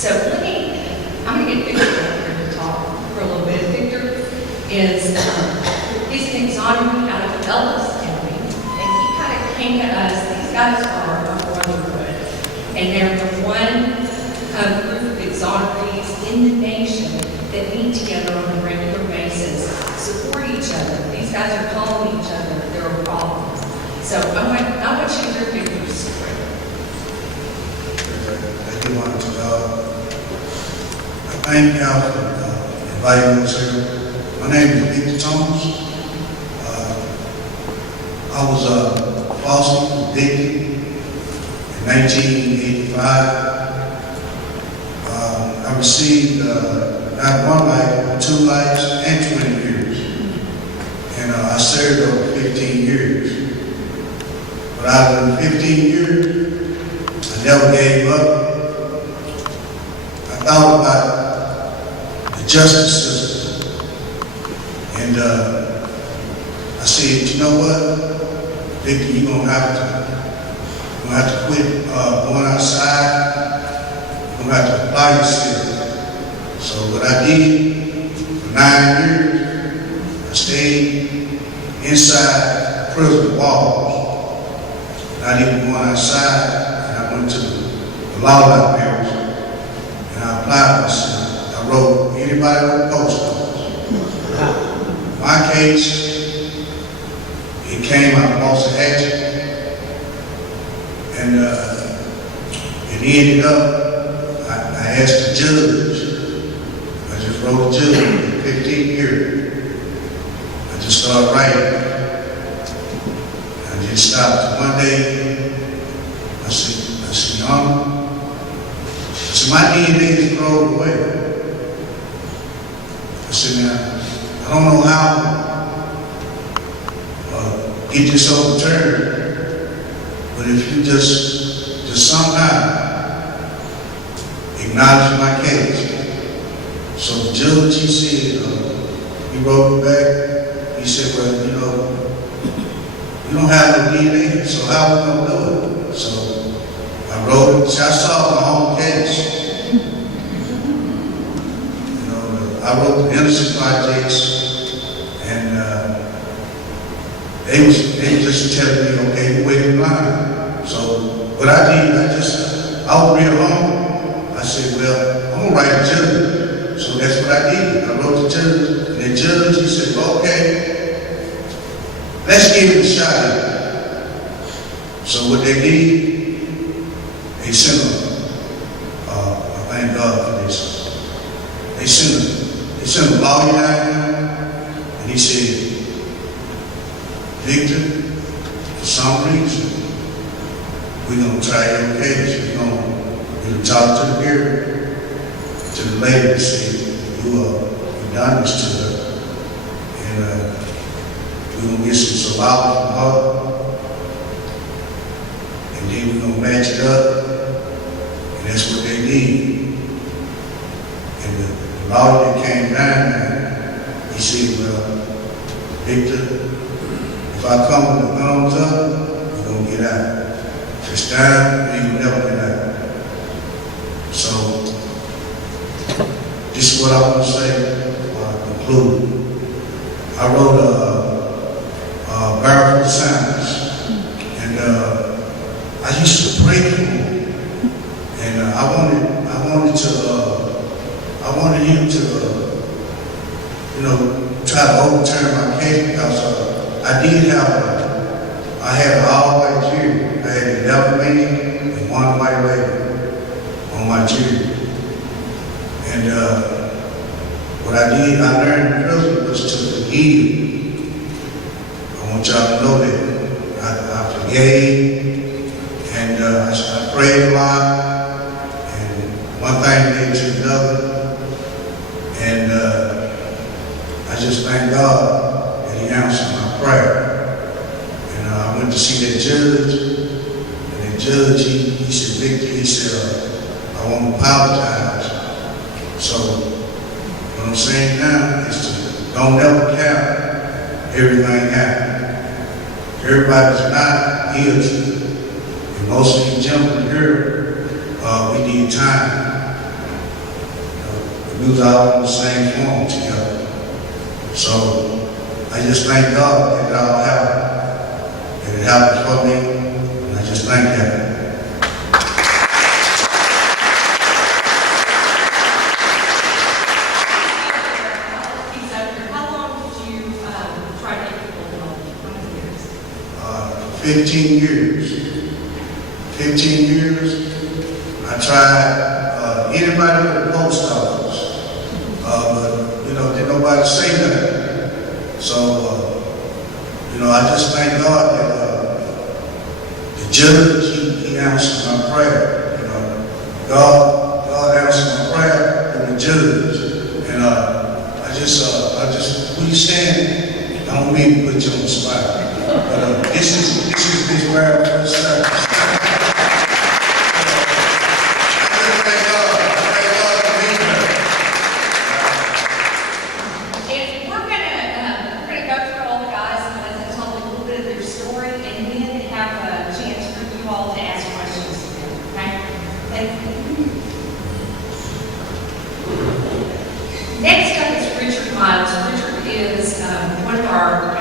So I'm going to get Victor up here to talk for a little bit. Victor is, he's an exoneree out of Ellis County, and he kind of came to us. These guys are a brotherhood, and they're the one group of exonerees in the nation that meet together on a regular basis, support each other. These guys are calling each other their problems. So I want you to hear Victor's story. I do want to thank y'all for inviting us here. My name is Victor Thomas. I was falsely convicted in 1985. I received not 1 life, but 2 lives and 20 years. And I served over 15 years. But out of the 15 years, I never gave up. I thought about the justice system. And I said, you know what, Victor, you're gonna have to quit going outside. You're gonna have to apply yourself. So what I did for 9 years, I stayed inside prison walls. I didn't go outside, and I went to the law libraries, and I applied myself. I wrote anybody with a post office. My case, it came out of Boston Hatchet, and it ended up, I asked the judge, I just wrote the judge, 15 years. I just started writing. I didn't stop. One day, I said, Your Honor, I said, my DNA is thrown away. I said, now, I don't know how get this overturned, but if you just somehow acknowledge my case. So the judge, he said, he wrote me back. He said, well, you know, you don't have no DNA, so how are we going to do it? So I wrote it. See, I solved my own case. You know, I wrote the Innocent Projects, and they just telling me, okay, wait in line. So what I did, I was real home. I said, well, I'm going to write a judge. So that's what I did. I wrote the judge, and the judge, he said, well, okay, let's give it a shot. So what they did, they sent I thank God for this. They sent a lawyer down there, and he said, Victor, for some reason, we're going to try your case. We're going to talk to the hearer, to the lady that said, you done this to her. And we're going to get some saliva from her. And then we're going to match it up. And that's what they did. And the lawyer that came down there, he said, well, Victor, if I come with the thumbs up, you're going to get out. If it's down, then you'll never get out. So, this is what I want to say before I conclude. I wrote a barrel of science, and I used to pray for him, and I wanted him to, try to overturn my case because I had an all-white jury. I had 11 men and 1 white lady on my jury. And what I did, I learned in prison was to forgive. I want y'all to know that. I forgave, and I prayed a lot, and one thing led to another. And I just thank God that He answered my prayer. And I went to see that judge, and that judge, he said, Victor, he said, I want to apologize. So what I'm saying now is to don't ever count everything out. Everybody's not guilty. And most of you gentlemen here, we need time. we was all on the same form together. So I just thank God that it all happened. And it happened for me, and I just thank Him. How long did you try to get people to help you? How many years? 15 years. 15 years. I tried anybody at the post office, but did nobody say nothing. So, I just thank God that the judge, he answered my prayer. God answered my prayer through the judge, and I just, when you stand, I don't mean to put you on the spot, but this is his very first service. Next up is Richard Miles. Richard is one of our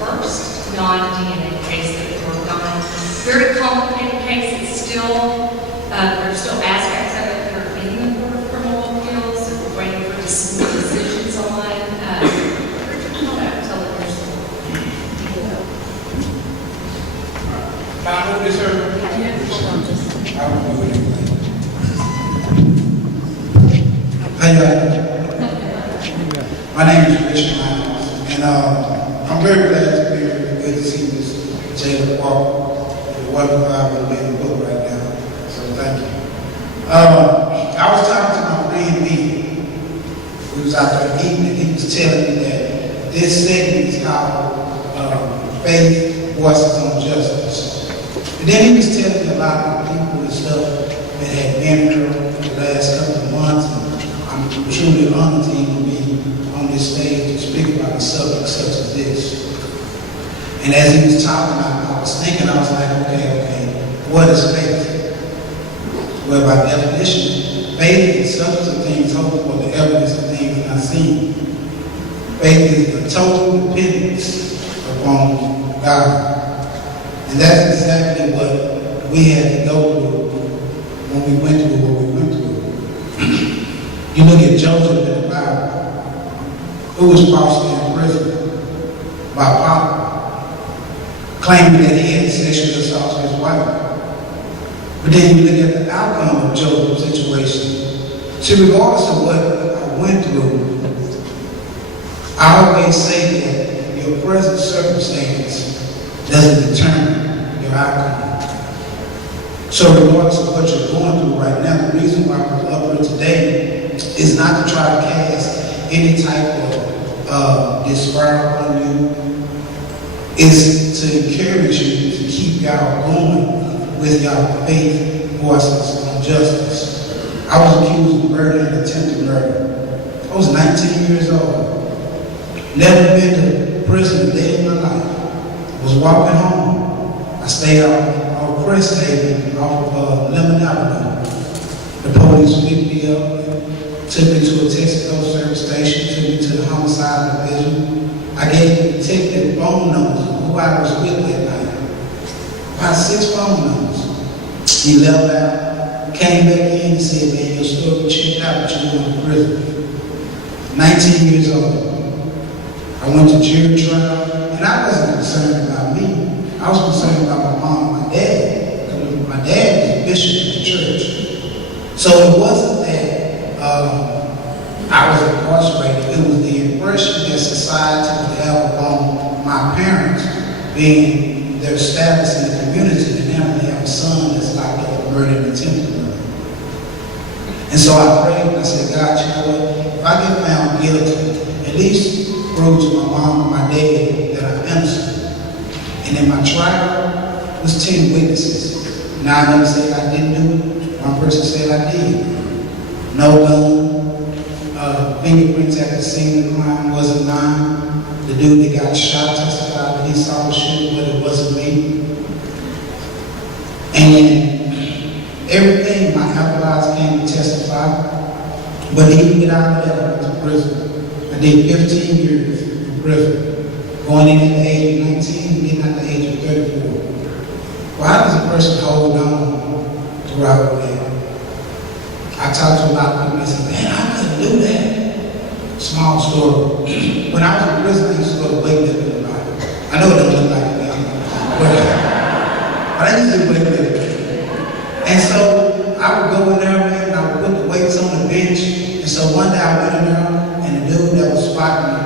first non-DNA case that we worked on. Very complicated case. It's still, there's still aspects of it that are in the Court of Criminal Appeals that we're waiting for decisions on. Richard, come on, tell them your story. Can I move this, sir? I will move it. How you doing? My name is Richard Miles, and I'm very glad to be here. Good to see Ms. Jada Walker. The wonderful will be in the book right now, so thank you. I was talking to my friend B. We was out there eating, and he was telling me that this segment is called Faith, Voices on Justice. And then he was telling me a lot of people and stuff that had been here the last couple of months. I'm truly honored to even be on this stage to speak about a subject such as this. And as he was talking, I was thinking, I was like, okay, what is faith? Well, by definition, faith is substance of things hoped for, the evidence of things not seen. Faith is the total dependence upon God. And that's exactly what we had to go through when we went through what we went through. You look at Joseph in the Bible, who was falsely imprisoned by Potiphar, claiming that he had sexually assaulted his wife. But then you look at the outcome of Joseph's situation. See, regardless of what I went through, I always say that your present circumstance doesn't determine your outcome. So regardless of what you're going through right now, the reason why we're up here today is not to try to cast any type of despair on you. Is to encourage you to keep y'all going with y'all faith, voices on justice. I was accused of murder and attempted murder. I was 19 years old. Never been to prison a day in my life. Was walking home. I stayed on Crest Haven off of Lemon Avenue. The police picked me up, took me to a Texaco service station, took me to the homicide division. I gave the detective phone numbers of who I was with that night. About 6 phone numbers. He left out, came back in and said, man, your story checked out, but you're going to prison. 19 years old. I went to jury trial, and I wasn't concerned about me. I was concerned about my mom and my dad. Because my dad was a bishop in the church. So it wasn't that I was incarcerated. It was the impression that society would have upon my parents, being their status in the community, and now they have a son that's locked up for murder and attempted murder. And so I prayed and I said, God, you know what? If I get found guilty, at least prove to my mom and my dad that I'm innocent. And in my trial, was 10 witnesses. 9 of them said I didn't do it. 1 person said I did. No gun. Fingerprints at the scene of the crime wasn't mine. The dude that got shot testified that he saw the shooting, but it wasn't me. And everything, my allies came to testify. But even without that, I went to prison. I did 15 years in prison, going in at the age of 19 and getting out at the age of 34. Well, how does a person hold on throughout all that? I talked to a lot of people and said, man, I couldn't do that. Small story. When I was in prison, I used to go to weightlifting a lot. I know it doesn't look like it now, but I used to do weightlifting. And so I would go in there, man, and I would put the weights on the bench. And so one day I went in there, and the dude that was spotting me,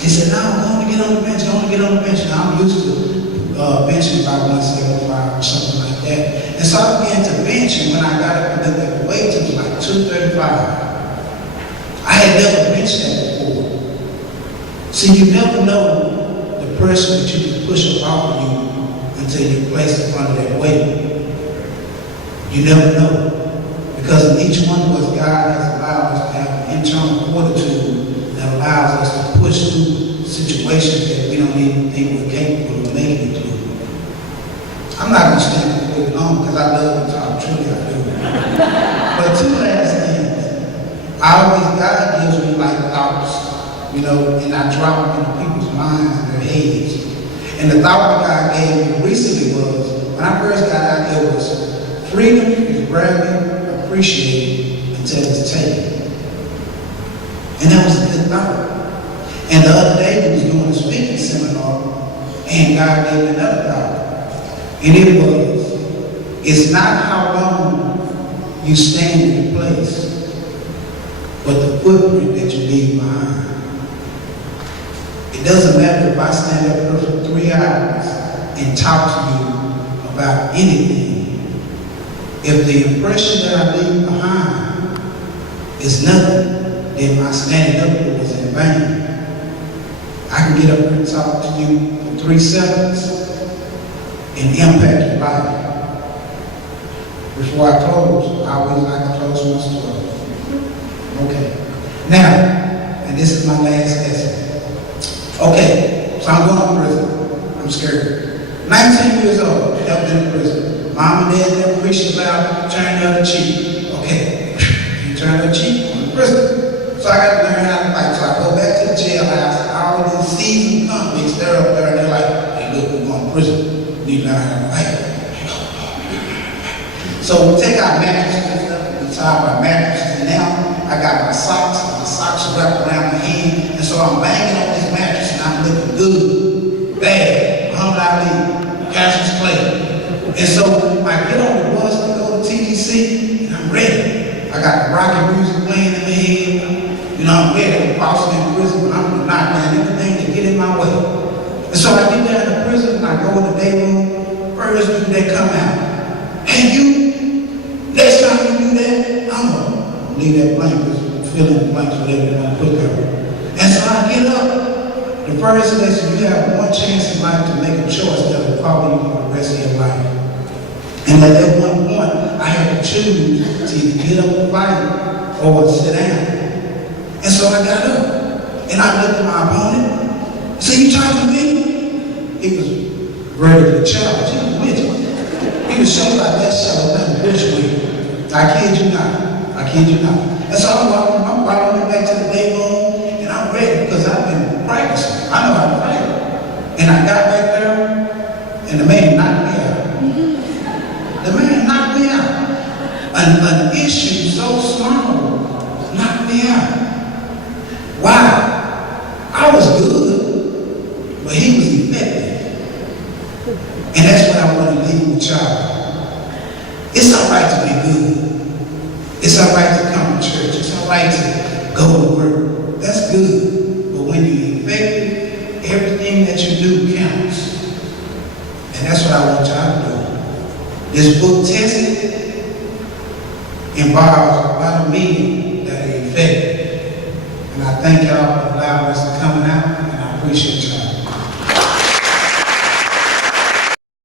he said, no, go on to get on the bench, go on to get on the bench. And I'm used to benching about 175 or something like that. And so I began to bench, and when I got up and looked at the weight, it was like 235. I had never benched that before. See, you never know the person that you can push up off of you until you're placed in front of that weight. You never know. Because in each one of us, God has allowed us to have an internal fortitude that allows us to push through situations that we don't even think we're capable of making it through. I'm not going to stand before you long because I love to talk, truly I do. But two last things. God gives me like thoughts, and I drop them into people's minds and their heads. And the thought that God gave me recently was, when I first got out there was, freedom is rarely appreciated until it's taken. And that was a good thought. And the other day we was doing a speaking seminar, and God gave me another thought. And it was, it's not how long you stand in your place, but the footprint that you leave behind. It doesn't matter if I stand up here for 3 hours and talk to you about anything. If the impression that I leave behind is nothing, then my standing up here was in vain. I can get up here and talk to you for 3 seconds and impact your life. Before I close, I always like to close my story. Okay. Now, and this is my last lesson. Okay, so I'm going to prison. I'm scared. 19 years old, never been in prison. Mom and dad never preached about turning the other cheek. Okay, you turn the other cheek, I'm in prison. So I got to learn how to fight. So I go back to the jailhouse. All of these seasoned convicts, they're up there and they're like, hey, look, we're going to prison. We need to learn how to fight. So we take our mattresses and stuff, we tie up our mattresses, and now I got my socks are wrapped around my hand, and so I'm banging on this mattress and I'm looking good, bad, Muhammad Ali, Cassius Clay. And so I get on the bus to go to TDC, and I'm ready. I got the rocket music playing in my head, I'm ready. I'm crossing in prison, but I'm going to knock down everything to get in my way. And so I get down to prison, and I go in the day room, first dude that come out, hey you, next time you do that, I'm going to leave that blank, fill in the blanks, whatever you want to put there. And so I get up. The first lesson, you have one chance in life to make a choice that will follow you for the rest of your life. And at that one point, I had to choose to either get up and fight or sit down. And so I got up. And I looked at my opponent. So you talking to me? He was ready to challenge. He was with me. He was showing like that show, nothing bushwick. I kid you not. And so I'm walking back to the day room, and I'm ready because I've been practicing. I know how to fight. And I got back there, and the man knocked me out. The man knocked me out. An issue so small knocked me out. Wow. I was good, but he was effective. And that's what I want to leave with y'all. It's all right to be good. It's all right to come to church. It's all right to go to work. That's good. But when you're effective, everything that you do counts. And that's what I want y'all to do. This book, Tested, involves a lot of men that are effective. And I thank y'all for allowing us to come out, and I appreciate y'all.